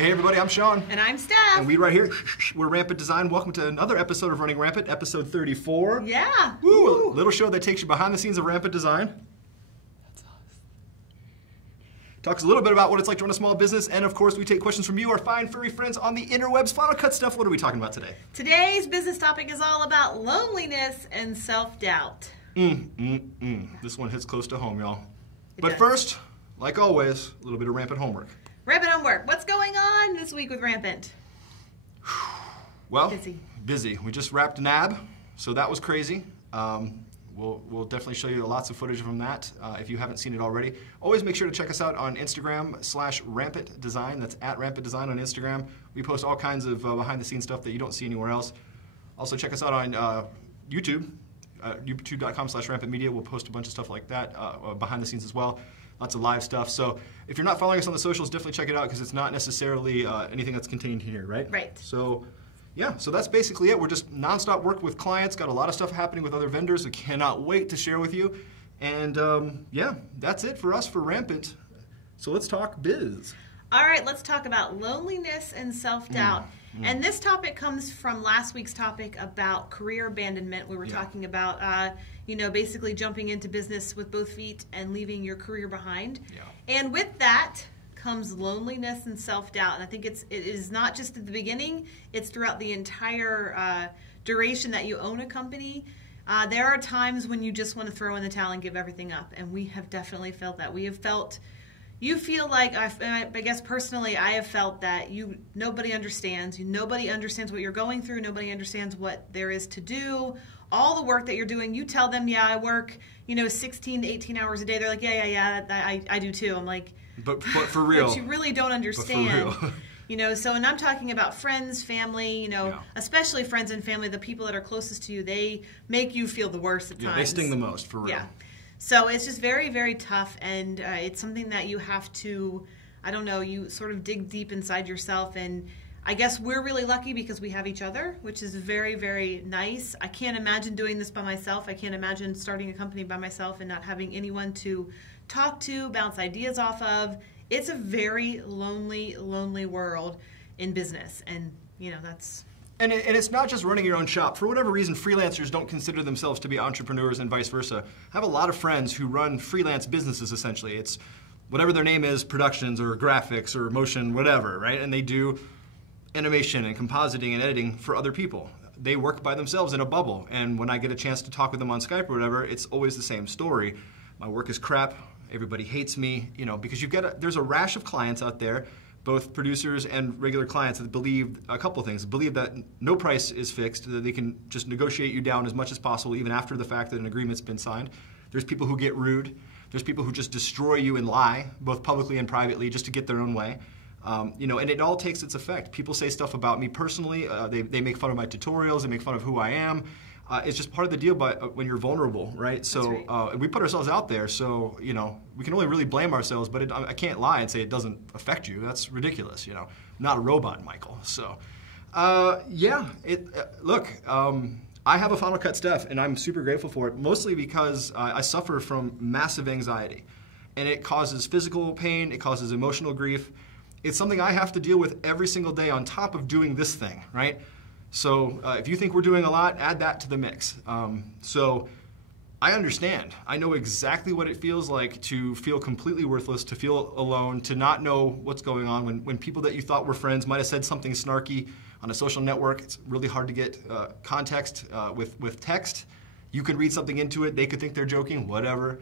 Hey everybody, I'm Sean. And I'm Steph. And we right here, we're Rampant Design. Welcome to another episode of Running Rampant, episode 34. Yeah. Woo! A little show that takes you behind the scenes of Rampant Design. That's us. Talks a little bit about what it's like to run a small business, and of course we take questions from you, our fine furry friends on the interwebs. Final cut stuff, what are we talking about today? Today's business topic is all about loneliness and self-doubt. This one hits close to home, y'all. It But does. first, like always, a little bit of Rampant homework. Rampant Homework. What's going on this week with Rampant? Well, Busy. We just wrapped NAB, so that was crazy. We'll definitely show you lots of footage from that if you haven't seen it already. Always make sure to check us out on Instagram /Rampant Design. That's at Rampant Design on Instagram. We post all kinds of behind-the-scenes stuff that you don't see anywhere else. Also check us out on YouTube, youtube.com/Rampant Media. We'll post a bunch of stuff like that behind the scenes as well. Lots of live stuff. So if you're not following us on the socials, definitely check it out because it's not necessarily anything that's contained here, right? Right. So yeah, so that's basically it. We're just nonstop work with clients, got a lot of stuff happening with other vendors. We cannot wait to share with you. And yeah, that's it for us for Rampant. So let's talk biz. All right, let's talk about loneliness and self-doubt. And this topic comes from last week's topic about career abandonment. We were talking about, basically jumping into business with both feet and leaving your career behind. Yeah. And with that comes loneliness and self-doubt. And I think it is not just at the beginning, it's throughout the entire duration that you own a company. There are times when you just want to throw in the towel and give everything up. And we have definitely felt that. We have felt... You feel like, I guess personally, I have felt that nobody understands. Nobody understands what you're going through. Nobody understands what there is to do. All the work that you're doing, you tell them, yeah, I work, 16 to 18 hours a day. They're like, yeah, I do too. I'm like, but for real. But you really don't understand. But for real. So, and I'm talking about friends, family, especially friends and family, the people that are closest to you, they make you feel the worst at times. Yeah, they sting the most, for real. Yeah. So it's just very, very tough, and it's something that you have to, you sort of dig deep inside yourself, and I guess we're really lucky because we have each other, which is very, very nice. I can't imagine doing this by myself. I can't imagine starting a company by myself and not having anyone to talk to, bounce ideas off of. It's a very lonely, lonely world in business, and, that's... And it's not just running your own shop. For whatever reason, freelancers don't consider themselves to be entrepreneurs and vice versa. I have a lot of friends who run freelance businesses, essentially. It's whatever their name is, productions or graphics or motion, whatever, right? And they do animation and compositing and editing for other people. They work by themselves in a bubble. And when I get a chance to talk with them on Skype or whatever, it's always the same story. My work is crap. Everybody hates me, because there's a rash of clients out there, both producers and regular clients, that believe a couple of things. Believe that no price is fixed, that they can just negotiate you down as much as possible even after the fact that an agreement's been signed. There's people who get rude. There's people who just destroy you and lie, both publicly and privately, just to get their own way. And it all takes its effect. People say stuff about me personally. They make fun of my tutorials. They make fun of who I am. It's just part of the deal when you're vulnerable, right? So right. We put ourselves out there, so we can only really blame ourselves. But I can't lie and say it doesn't affect you. That's ridiculous. I'm not a robot, Michael. So look, I have a Final Cut Steph, and I'm super grateful for it. Mostly because I suffer from massive anxiety, and it causes physical pain. It causes emotional grief. It's something I have to deal with every single day on top of doing this thing, right? So if you think we're doing a lot, add that to the mix. So I understand. I know exactly what it feels like to feel completely worthless, to feel alone, to not know what's going on. When people that you thought were friends might have said something snarky on a social network, it's really hard to get context with text. You could read something into it. They could think they're joking, whatever.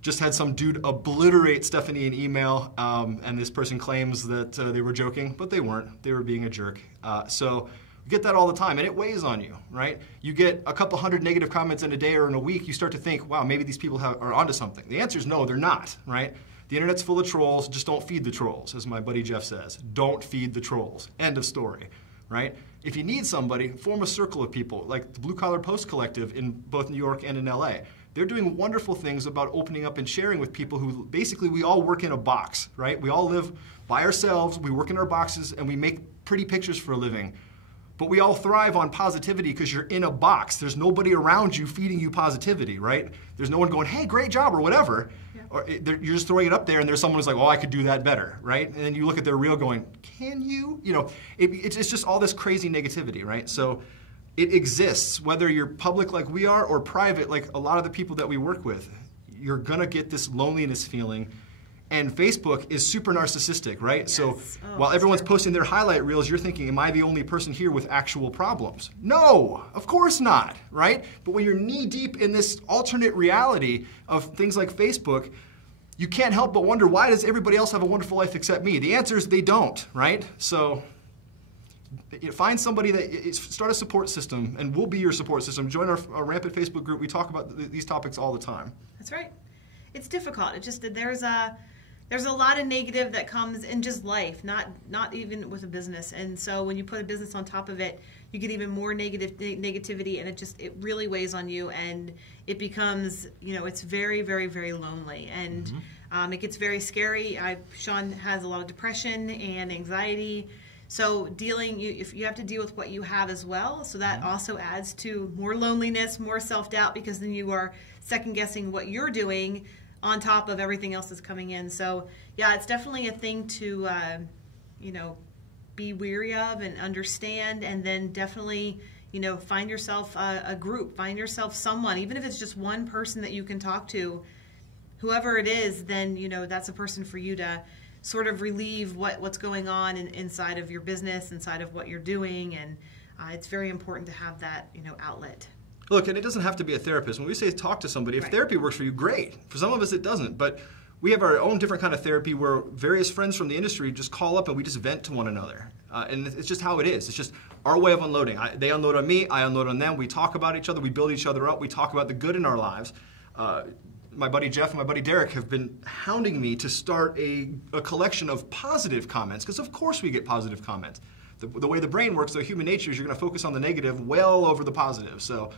Just had some dude obliterate Stephanie in email, and this person claims that they were joking, but they weren't. They were being a jerk. So you get that all the time, and it weighs on you, right? You get a couple hundred negative comments in a day or in a week, you start to think, wow, maybe these people are onto something. The answer is no, they're not, right? The internet's full of trolls, just don't feed the trolls, as my buddy Jeff says. Don't feed the trolls. End of story, right? If you need somebody, form a circle of people, like the Blue Collar Post Collective in both New York and in LA. They're doing wonderful things about opening up and sharing with people who, basically, we all work in a box, right? We all live by ourselves, we work in our boxes, and we make pretty pictures for a living. But we all thrive on positivity because you're in a box. There's nobody around you feeding you positivity, right? There's no one going, hey, great job, or whatever. Yeah. Or you're just throwing it up there, and there's someone who's like, "Oh, I could do that better," right? And then you look at their reel, going, "Can you?" You know, it's just all this crazy negativity, right? So it exists whether you're public like we are or private like a lot of the people that we work with. You're gonna get this loneliness feeling. And Facebook is super narcissistic, right? Yes. So while everyone's posting their highlight reels, you're thinking, am I the only person here with actual problems? No, of course not, right? But when you're knee deep in this alternate reality of things like Facebook, you can't help but wonder, why does everybody else have a wonderful life except me? The answer is they don't, right? So find somebody start a support system, and we'll be your support system. Join our Rampant Facebook group. We talk about these topics all the time. That's right. It's difficult. It's just that there's a lot of negative that comes in just life, not even with a business. And so when you put a business on top of it, you get even more negativity, and it really weighs on you, and it becomes, it's very, very, very lonely, and it gets very scary. Sean has a lot of depression and anxiety. So if you have to deal with what you have as well, so that also adds to more loneliness, more self-doubt, because then you are second-guessing what you're doing on top of everything else that's coming in. So yeah, it's definitely a thing to be weary of and understand, and then definitely find yourself a group, find yourself someone, even if it's just one person that you can talk to, whoever it is, then that's a person for you to sort of relieve what's going on inside of your business, inside of what you're doing, and it's very important to have that outlet. Look, and it doesn't have to be a therapist. When we say talk to somebody, if therapy works for you, great. For some of us, it doesn't. But we have our own different kind of therapy where various friends from the industry just call up and we just vent to one another. And it's just how it is. It's just our way of unloading. They unload on me, I unload on them. We talk about each other, we build each other up, we talk about the good in our lives. My buddy Jeff and my buddy Derek have been hounding me to start a collection of positive comments, because of course we get positive comments. The way the brain works, though, human nature is you're going to focus on the negative well over the positive. So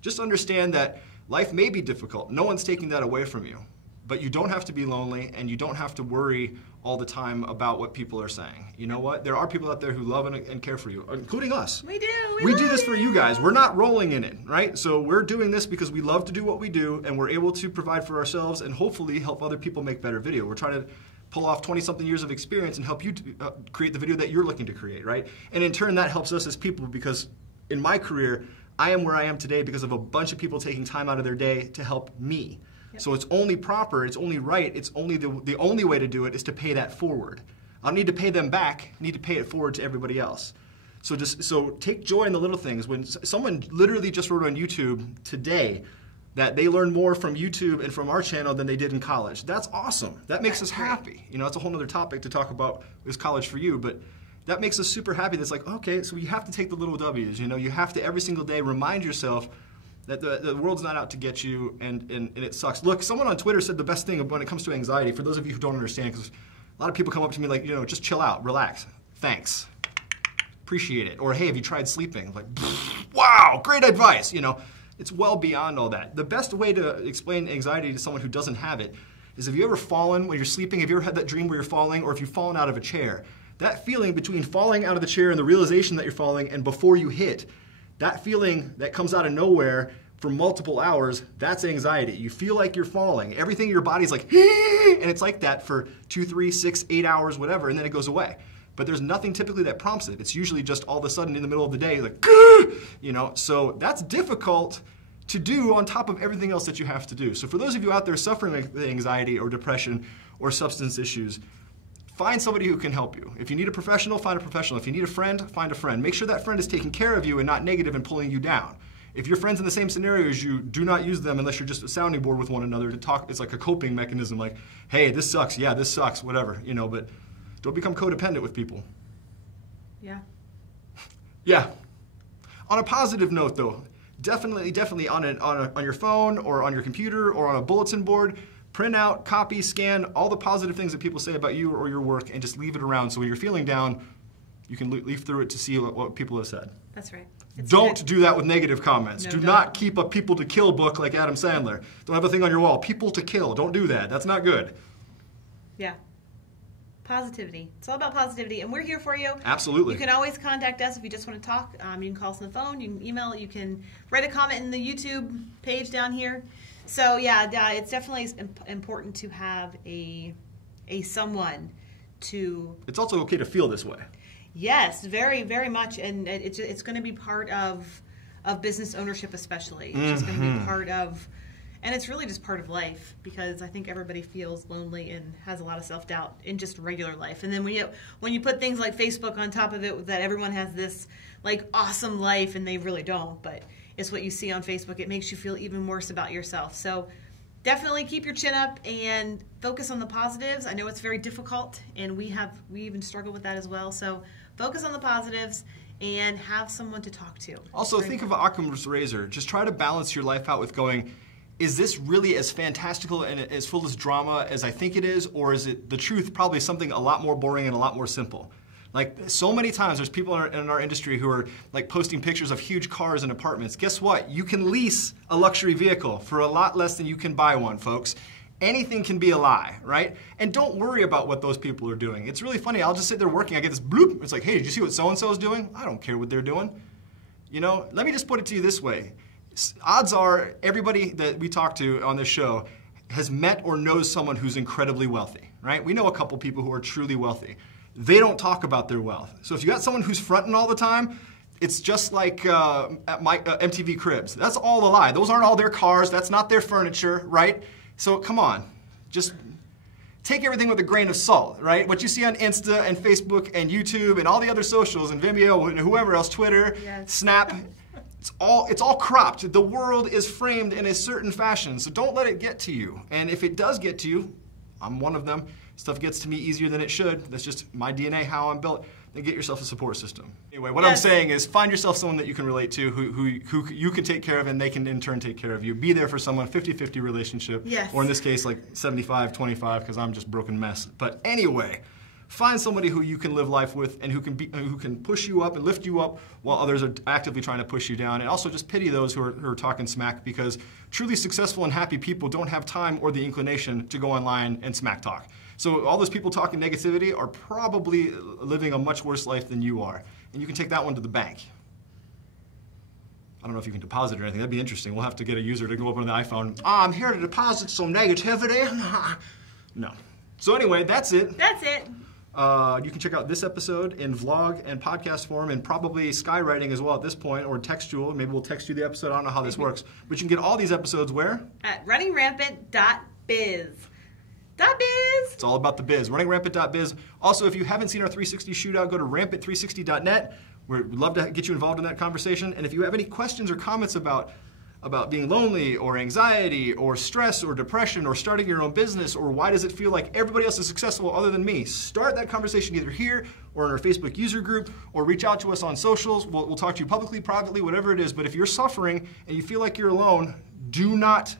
just understand that life may be difficult. No one's taking that away from you. But you don't have to be lonely, and you don't have to worry all the time about what people are saying. You know what? There are people out there who love and care for you, including us. We do. We do this for you guys. We're not rolling in it, right? So we're doing this because we love to do what we do, and we're able to provide for ourselves and hopefully help other people make better video. We're trying to pull off 20-something years of experience and help you create the video that you're looking to create, right? And in turn, that helps us as people, because in my career, I am where I am today because of a bunch of people taking time out of their day to help me. Yep. So it's only proper, it's only right, it's only the only way to do it is to pay that forward. I don't need to pay them back, I need to pay it forward to everybody else. So take joy in the little things. When someone literally just wrote on YouTube today that they learned more from YouTube and from our channel than they did in college. That's awesome. That makes us happy. That's a whole other topic to talk about, is college for you, but that makes us super happy. That's like, okay, so you have to take the little W's. You have to every single day remind yourself that the world's not out to get you, and it sucks. Look, someone on Twitter said the best thing when it comes to anxiety, for those of you who don't understand, because a lot of people come up to me like, just chill out, relax, thanks, appreciate it. Or, hey, have you tried sleeping? I'm like, wow, great advice. It's well beyond all that. The best way to explain anxiety to someone who doesn't have it is, have you ever fallen when you're sleeping? Have you ever had that dream where you're falling? Or if you've fallen out of a chair? That feeling between falling out of the chair and the realization that you're falling and before you hit, that feeling that comes out of nowhere for multiple hours, that's anxiety. You feel like you're falling. Everything in your body's like, and it's like that for 2, 3, 6, 8 hours, whatever, and then it goes away. But there's nothing typically that prompts it. It's usually just all of a sudden in the middle of the day, like, so that's difficult to do on top of everything else that you have to do. So for those of you out there suffering with anxiety or depression or substance issues, find somebody who can help you. If you need a professional, find a professional. If you need a friend, find a friend. Make sure that friend is taking care of you and not negative and pulling you down. If your friend's in the same scenario as you, do not use them unless you're just a sounding board with one another to talk. It's like a coping mechanism, like, hey, this sucks, yeah, this sucks, whatever, but don't become codependent with people. Yeah. Yeah. On a positive note, though, definitely on your phone or on your computer or on a bulletin board, print out, copy, scan all the positive things that people say about you or your work, and just leave it around. So when you're feeling down, you can leaf through it to see what people have said. That's right. Don't do that with negative comments. No, do not keep a people to kill book like Adam Sandler. Don't have a thing on your wall, people to kill. Don't do that. That's not good. Yeah. Positivity. It's all about positivity, and we're here for you. Absolutely. You can always contact us if you just want to talk. You can call us on the phone. You can email. You can write a comment in the YouTube page down here. So yeah, it's definitely important to have a someone to. It's also okay to feel this way. Yes, very, very much, and it's going to be part of business ownership, especially. It's just going to be part of, and it's really just part of life, because I think everybody feels lonely and has a lot of self-doubt in just regular life. And then when you put things like Facebook on top of it, that everyone has this like awesome life, and they really don't, but it's what you see on Facebook. It makes you feel even worse about yourself. So definitely keep your chin up and focus on the positives. I know it's very difficult, and we even struggle with that as well. So focus on the positives and have someone to talk to. Also, think of Occam's razor. Just try to balance your life out with going, is this really as fantastical and as full as drama as I think it is, or is it the truth probably something a lot more boring and a lot more simple? Like, so many times there's people in our industry who are like posting pictures of huge cars and apartments. Guess what? You can lease a luxury vehicle for a lot less than you can buy one, folks. Anything can be a lie, right? And don't worry about what those people are doing. It's really funny. I'll just sit there working. I get this bloop. It's like, hey, did you see what so-and-so is doing? I don't care what they're doing. You know, let me just put it to you this way. Odds are everybody that we talk to on this show has met or knows someone who's incredibly wealthy, right? We know a couple people who are truly wealthy. They don't talk about their wealth. So if you got someone who's fronting all the time, it's just like at my MTV Cribs. That's all a lie. Those aren't all their cars. That's not their furniture, right? So come on, just take everything with a grain of salt, right? What you see on Insta and Facebook and YouTube and all the other socials and Vimeo and whoever else, Twitter, yes. Snap, it's all cropped. The world is framed in a certain fashion, so don't let it get to you. And if it does get to you, I'm one of them, stuff gets to me easier than it should. That's just my DNA, how I'm built. Then get yourself a support system. Anyway, what I'm saying is find yourself someone that you can relate to, who you can take care of, and they can in turn take care of you. Be there for someone, 50-50 relationship. Yes. Or in this case, like 75-25, because I'm just a broken mess. But anyway, find somebody who you can live life with and who can push you up and lift you up while others are actively trying to push you down. And also just pity those who are talking smack, because truly successful and happy people don't have time or the inclination to go online and smack talk. So all those people talking negativity are probably living a much worse life than you are. And you can take that one to the bank. I don't know if you can deposit or anything. That'd be interesting. We'll have to get a user to go up on the iPhone. I'm here to deposit some negativity. No. So anyway, that's it. That's it. You can check out this episode in vlog and podcast form, and probably skywriting as well at this point, or textual. Maybe we'll text you the episode. I don't know how this works. But you can get all these episodes where? At runningrampant.biz. It's all about the biz. Runningrampant.biz. Also, if you haven't seen our 360 shootout, go to rampant360.net. We'd love to get you involved in that conversation. And if you have any questions or comments about being lonely or anxiety or stress or depression or starting your own business, or why does it feel like everybody else is successful other than me, start that conversation either here or in our Facebook user group, or reach out to us on socials. We'll talk to you publicly, privately, whatever it is. But if you're suffering and you feel like you're alone, do not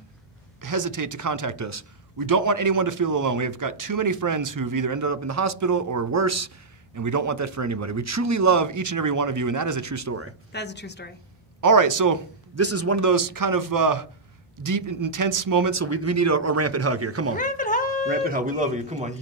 hesitate to contact us. We don't want anyone to feel alone. We have got too many friends who've either ended up in the hospital or worse, and we don't want that for anybody. We truly love each and every one of you, and that is a true story. That is a true story. All right, so this is one of those kind of deep, intense moments, so we need a rampant hug here. Come on. Rampant hug. Rampant hug. We love you. Come on.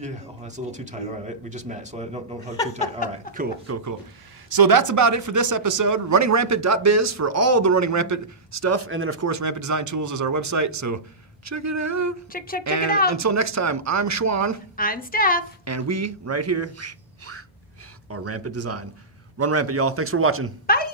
Yeah. Oh, that's a little too tight. All right, we just met, so don't hug too tight. All right, cool. So that's about it for this episode. RunningRampant.biz for all the Running Rampant stuff, and then, of course, Rampant Design Tools is our website, so check it out. Check it out. Until next time, I'm Schwan. I'm Steph. And we, right here, are Rampant Design. Run rampant, y'all. Thanks for watching. Bye.